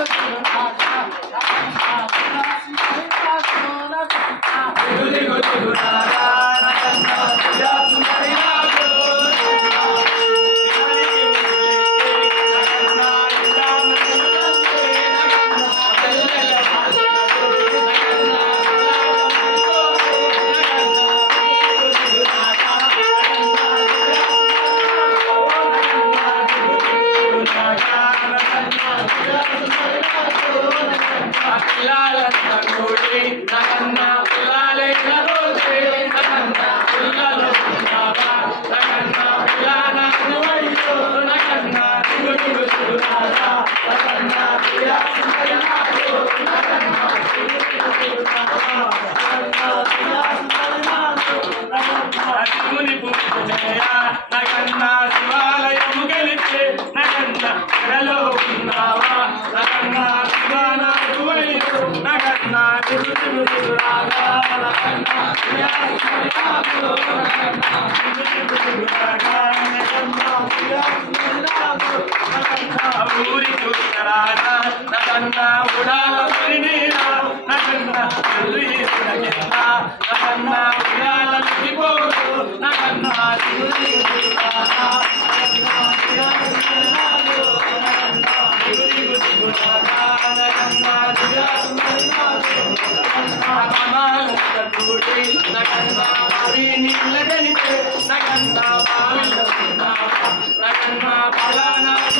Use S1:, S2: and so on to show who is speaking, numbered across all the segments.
S1: Çok iyi. నగన్న ఉడాల పరిణీరా నగన్న తల్లి నగన్న ఉడాల పోదు నగన్న నగన్న నగన్న నగన్న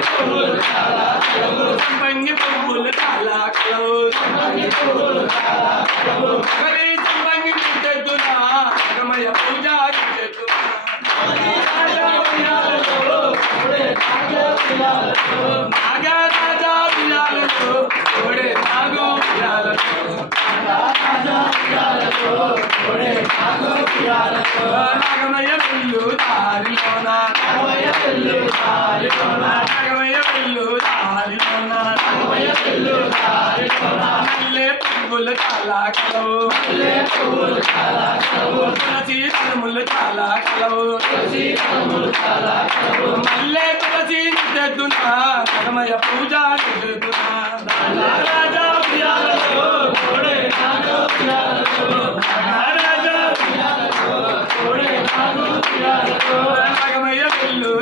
S1: నగలి పువ్వులు చాలా కలవు సంపంగి పువ్వులు చాలా కలవు సంపంగి పువ్వులు చాలా కలవు నగలి సంపంగి చెట్టునా నగమయ్య పూజ చెట్టునా నాగరాజా ఉయ్యాలలో తోడే నాగు ఉయ్యాలలో నాగమయ్య వెళ్ళు దారిలోన నాగమయ్య వెళ్ళు దారిలోన నాగమయ్య వెళ్ళు కలములు చాలా కలవు మల్లె తులసి పూజ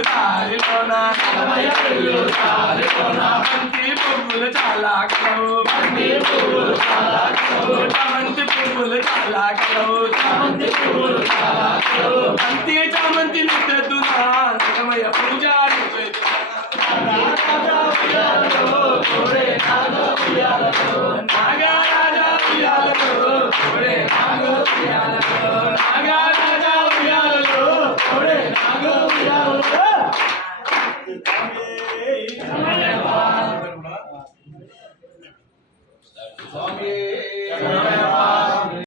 S1: దారిలోన? దారిలోన? బంతి పువ్వులు చాలా కలవు. బంతి పువ్వులు చాలా కలవు. చామంతి పువ్వులు చాలా కలవు చామంతి పువ్వులు చాలా కలవు బంతి చామంతి నిద్దెద్దునా నాగమయ్య పూజ నిద్దెద్దునా నాగరాజా ఉయ్యాలలో తోడే నాగ ఉయ్యాలలో నాగరాజా ఉయ్యాలలో తోడే